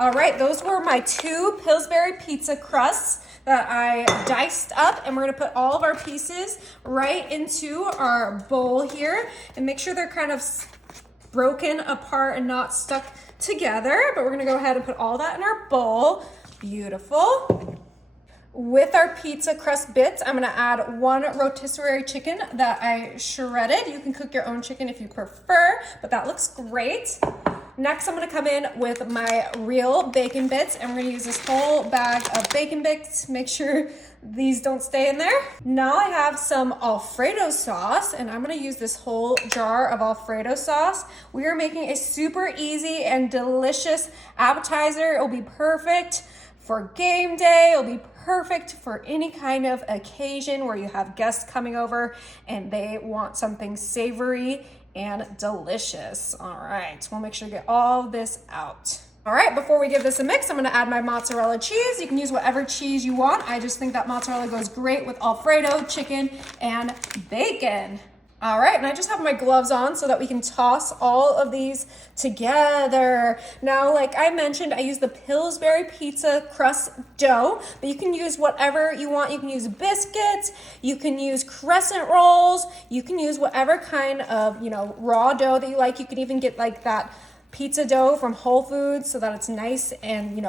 All right, those were my 2 Pillsbury pizza crusts that I diced up, and we're gonna put all of our pieces right into our bowl here and make sure they're kind of broken apart and not stuck together, but we're gonna go ahead and put all that in our bowl. Beautiful. With our pizza crust bits, I'm gonna add 1 rotisserie chicken that I shredded. You can cook your own chicken if you prefer, but that looks great. Next, I'm gonna come in with my real bacon bits, and we're gonna use this whole bag of bacon bits. Make sure these don't stay in there. Now I have some Alfredo sauce, and I'm gonna use this whole jar of Alfredo sauce. We are making a super easy and delicious appetizer. It'll be perfect for game day. It'll be perfect for any kind of occasion where you have guests coming over and they want something savory and delicious. All right, we'll make sure to get all of this out. All right, before we give this a mix, I'm gonna add my mozzarella cheese. You can use whatever cheese you want. I just think that mozzarella goes great with Alfredo, chicken, and bacon. All right, and I just have my gloves on so that we can toss all of these together. Now, like I mentioned, I use the Pillsbury pizza crust dough, but you can use whatever you want. You can use biscuits, you can use crescent rolls, you can use whatever kind of, raw dough that you like. You can even get like that pizza dough from Whole Foods so that it's nice and,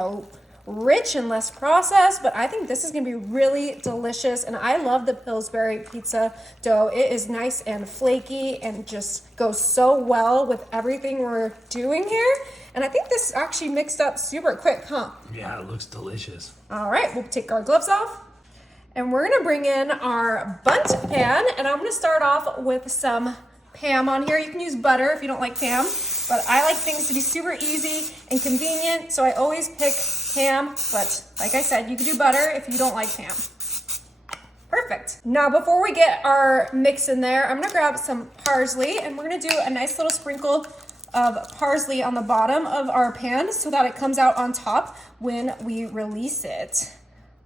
rich and less processed, but I think this is gonna be really delicious, and I love the Pillsbury pizza dough. It is nice and flaky and just goes so well with everything we're doing here, and I think this actually mixed up super quick, huh? Yeah, it looks delicious. All right, we'll take our gloves off, and we're gonna bring in our bundt pan, and I'm gonna start off with some ham on here. You can use butter if you don't like ham, but I like things to be super easy and convenient, so I always pick ham, but like I said, you can do butter if you don't like ham. Perfect. Now, before we get our mix in there, I'm gonna grab some parsley, and we're gonna do a nice little sprinkle of parsley on the bottom of our pan so that it comes out on top when we release it.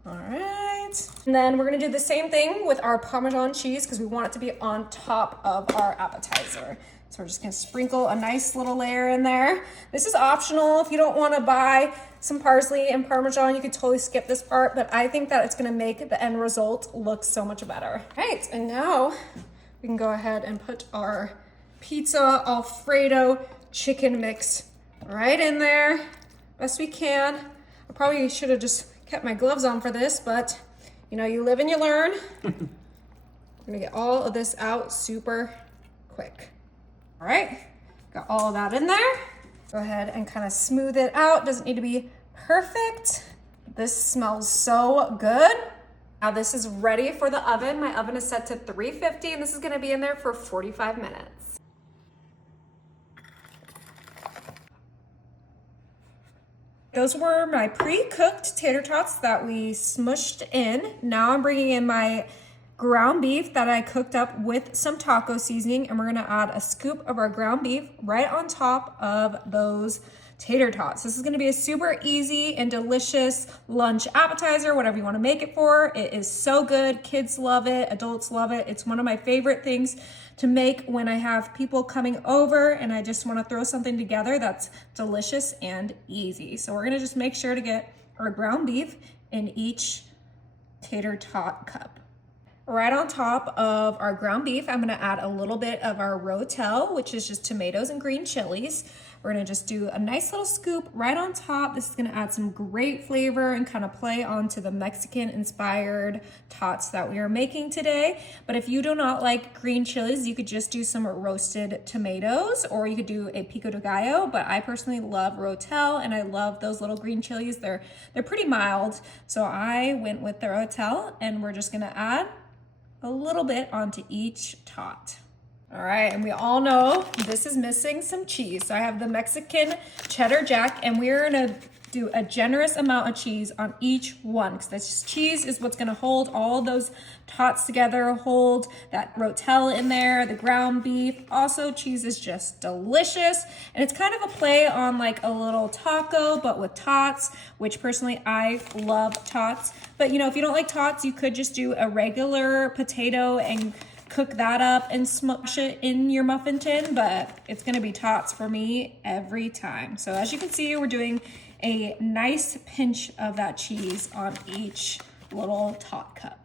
All right, and then we're gonna do the same thing with our Parmesan cheese because we want it to be on top of our appetizer. So we're just gonna sprinkle a nice little layer in there. This is optional. If you don't wanna buy some parsley and Parmesan, you could totally skip this part, but I think that it's gonna make the end result look so much better. All right, and now we can go ahead and put our pizza Alfredo chicken mix right in there, best we can. I probably should have just kept my gloves on for this, but you live and you learn. I'm gonna get all of this out super quick. All right, got all of that in there. Go ahead and kind of smooth it out. Doesn't need to be perfect. This smells so good. Now this is ready for the oven. My oven is set to 350, and this is gonna be in there for 45 minutes. Those were my pre-cooked tater tots that we smushed in. Now I'm bringing in my ground beef that I cooked up with some taco seasoning, and we're gonna add a scoop of our ground beef right on top of those tater tots. This is gonna be a super easy and delicious lunch appetizer, whatever you wanna make it for. It is so good. Kids love it, adults love it. It's one of my favorite things to make when I have people coming over and I just wanna throw something together that's delicious and easy. So we're gonna just make sure to get our ground beef in each tater tot cup. Right on top of our ground beef, I'm gonna add a little bit of our rotel, which is just tomatoes and green chilies. We're gonna just do a nice little scoop right on top. This is gonna add some great flavor and kind of play onto the Mexican inspired tots that we are making today. But if you do not like green chilies, you could just do some roasted tomatoes, or you could do a pico de gallo, but I personally love rotel and I love those little green chilies. They're pretty mild. So I went with the rotel, and we're just gonna add a little bit onto each tot. All right, and we all know this is missing some cheese. So I have the Mexican cheddar jack, and we're gonna do a generous amount of cheese on each one, because this cheese is what's gonna hold all those tots together, hold that rotel in there, the ground beef. Also, cheese is just delicious, and it's kind of a play on like a little taco, but with tots, which personally I love tots. But if you don't like tots, you could just do a regular potato and cook that up and smush it in your muffin tin, but it's gonna be tots for me every time. So as you can see, we're doing a nice pinch of that cheese on each little tot cup.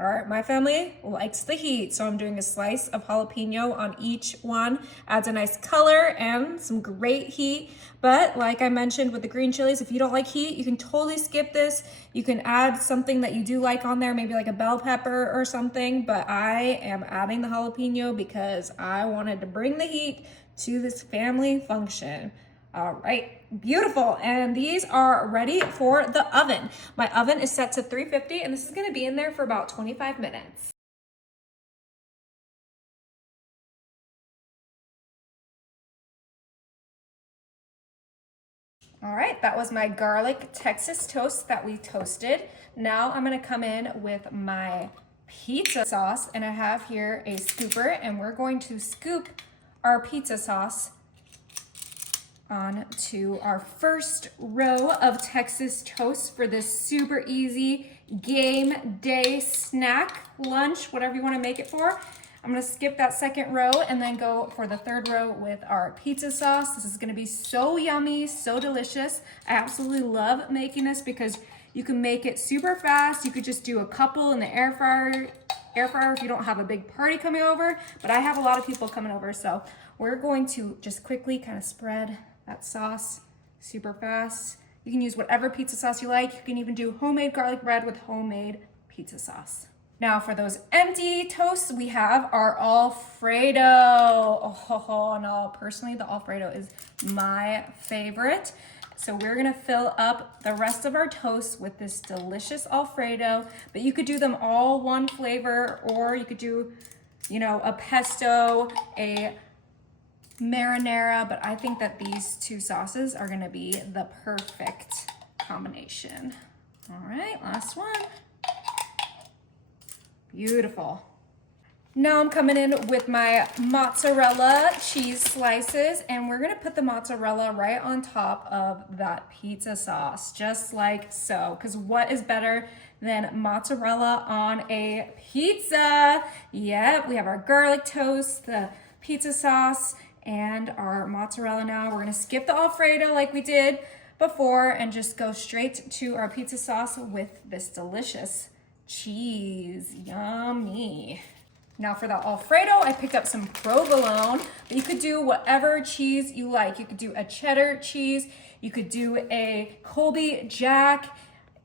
All right, my family likes the heat, so I'm doing a slice of jalapeno on each one. Adds a nice color and some great heat. But like I mentioned with the green chilies, if you don't like heat, you can totally skip this. You can add something that you do like on there, maybe like a bell pepper or something. But I am adding the jalapeno because I wanted to bring the heat to this family function. All right, beautiful. And these are ready for the oven. My oven is set to 350 and this is gonna be in there for about 25 minutes. All right, that was my garlic Texas toast that we toasted. Now I'm gonna come in with my pizza sauce, and I have here a scooper, and we're going to scoop our pizza sauce onto our first row of Texas toast for this super easy game day snack, lunch, whatever you want to make it for. I'm gonna skip that second row and then go for the third row with our pizza sauce. This is gonna be so yummy, so delicious. I absolutely love making this because you can make it super fast. You could just do a couple in the air fryer if you don't have a big party coming over, but I have a lot of people coming over, so we're going to just quickly kind of spread that sauce super fast. You can use whatever pizza sauce you like. You can even do homemade garlic bread with homemade pizza sauce. Now for those empty toasts, we have our Alfredo. Oh, no, personally, the Alfredo is my favorite. So we're gonna fill up the rest of our toast with this delicious Alfredo, but you could do them all one flavor, or you could do, you know, a pesto, a marinara, but I think that these two sauces are gonna be the perfect combination. All right, last one. Beautiful. Now I'm coming in with my mozzarella cheese slices, and we're gonna put the mozzarella right on top of that pizza sauce, just like so, because what is better than mozzarella on a pizza? Yep, we have our garlic toast, the pizza sauce, and our mozzarella. Now we're gonna skip the Alfredo like we did before and just go straight to our pizza sauce with this delicious cheese. Yummy. Now for the Alfredo, I picked up some provolone, but you could do whatever cheese you like. You could do a cheddar cheese, you could do a Colby Jack,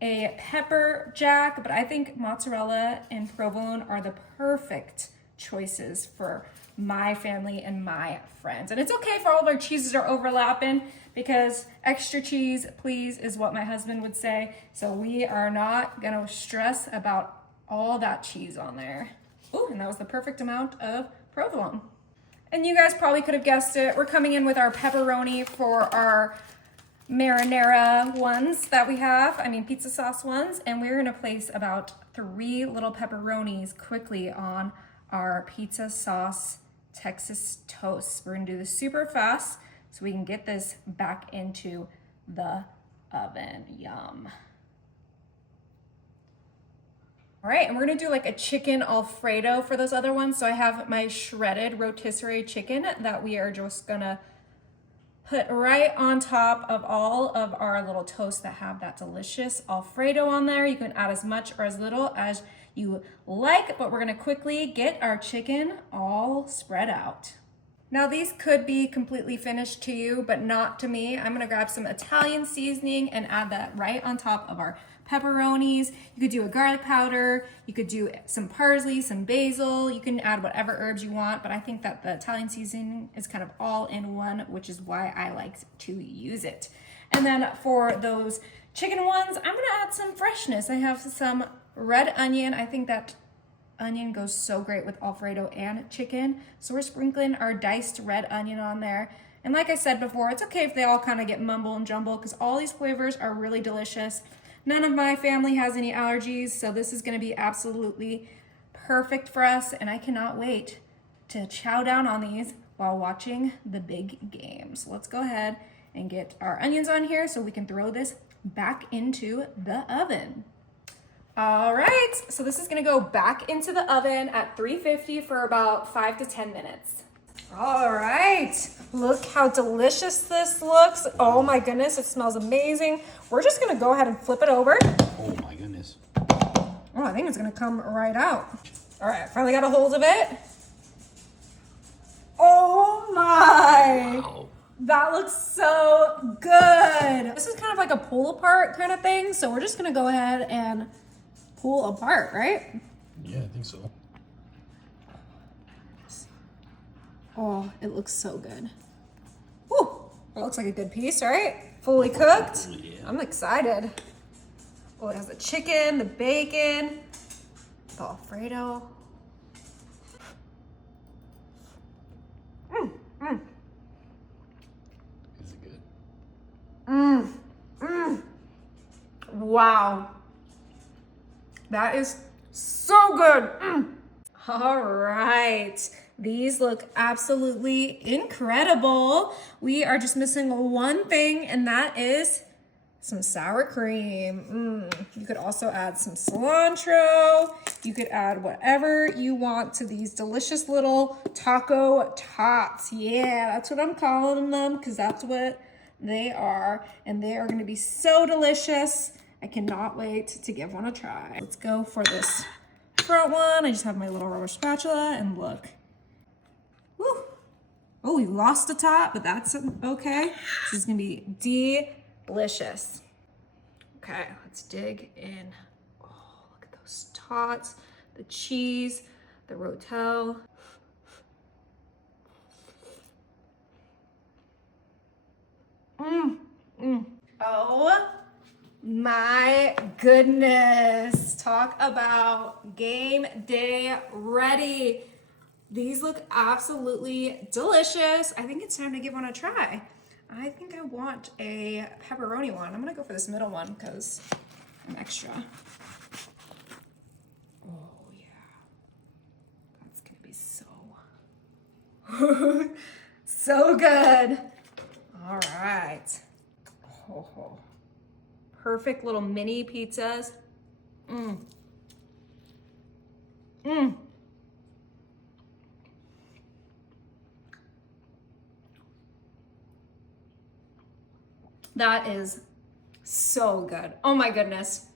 a pepper jack, but I think mozzarella and provolone are the perfect choices for my family and my friends. And it's okay if all of our cheeses are overlapping, because extra cheese, please, is what my husband would say. So we are not gonna stress about all that cheese on there. Ooh, and that was the perfect amount of provolone. And you guys probably could have guessed it. We're coming in with our pepperoni for our marinara ones that we have, pizza sauce ones, and we're gonna place about 3 little pepperonis quickly on our pizza sauce Texas toast. We're gonna do this super fast so we can get this back into the oven. Yum. All right, and we're gonna do like a chicken Alfredo for those other ones. So I have my shredded rotisserie chicken that we are just gonna put right on top of all of our little toasts that have that delicious Alfredo on there. You can add as much or as little as you like, but we're gonna quickly get our chicken all spread out. Now these could be completely finished to you, but not to me. I'm gonna grab some Italian seasoning and add that right on top of our pepperonis. You could do a garlic powder, you could do some parsley, some basil, you can add whatever herbs you want, but I think that the Italian seasoning is kind of all in one, which is why I like to use it. And then for those chicken ones, I'm gonna add some freshness. I have some red onion. I think that onion goes so great with Alfredo and chicken. So we're sprinkling our diced red onion on there. And like I said before, it's okay if they all kind of get mumble and jumble, because all these flavors are really delicious. None of my family has any allergies, so this is gonna be absolutely perfect for us, and I cannot wait to chow down on these while watching the big game. So let's go ahead and get our onions on here so we can throw this back into the oven. All right, so this is gonna go back into the oven at 350 for about 5 to 10 minutes. All right, look how delicious this looks. Oh my goodness, it smells amazing. We're just gonna go ahead and flip it over. Oh my goodness. Oh, I think it's gonna come right out. All right, finally got a hold of it. Oh my. Wow. That looks so good. This is kind of like a pull apart kind of thing. So we're just gonna go ahead and pull apart, right? Yeah, I think so. Oh, it looks so good. Woo, it looks like a good piece, right? Fully cooked. Yeah. I'm excited. Oh, it has the chicken, the bacon, the Alfredo. Is it good? Wow. That is so good. All right. These look absolutely incredible. We are just missing one thing, and that is some sour cream. You could also add some cilantro. You could add whatever you want to these delicious little taco tots. Yeah, that's what I'm calling them because that's what they are. And they are going to be so delicious. I cannot wait to give one a try. Let's go for this front one. I just have my little rubber spatula and look. Woo. Oh, we lost the top, but that's okay. This is gonna be delicious. Okay, let's dig in. Oh, look at those tots, the cheese, the rotel. Oh my goodness. Talk about game day ready. These look absolutely delicious. I think it's time to give one a try. I think I want a pepperoni one. I'm gonna go for this middle one because I'm extra. Oh yeah. That's gonna be so, so good. All right. Oh, perfect little mini pizzas. That is so good. Oh my goodness.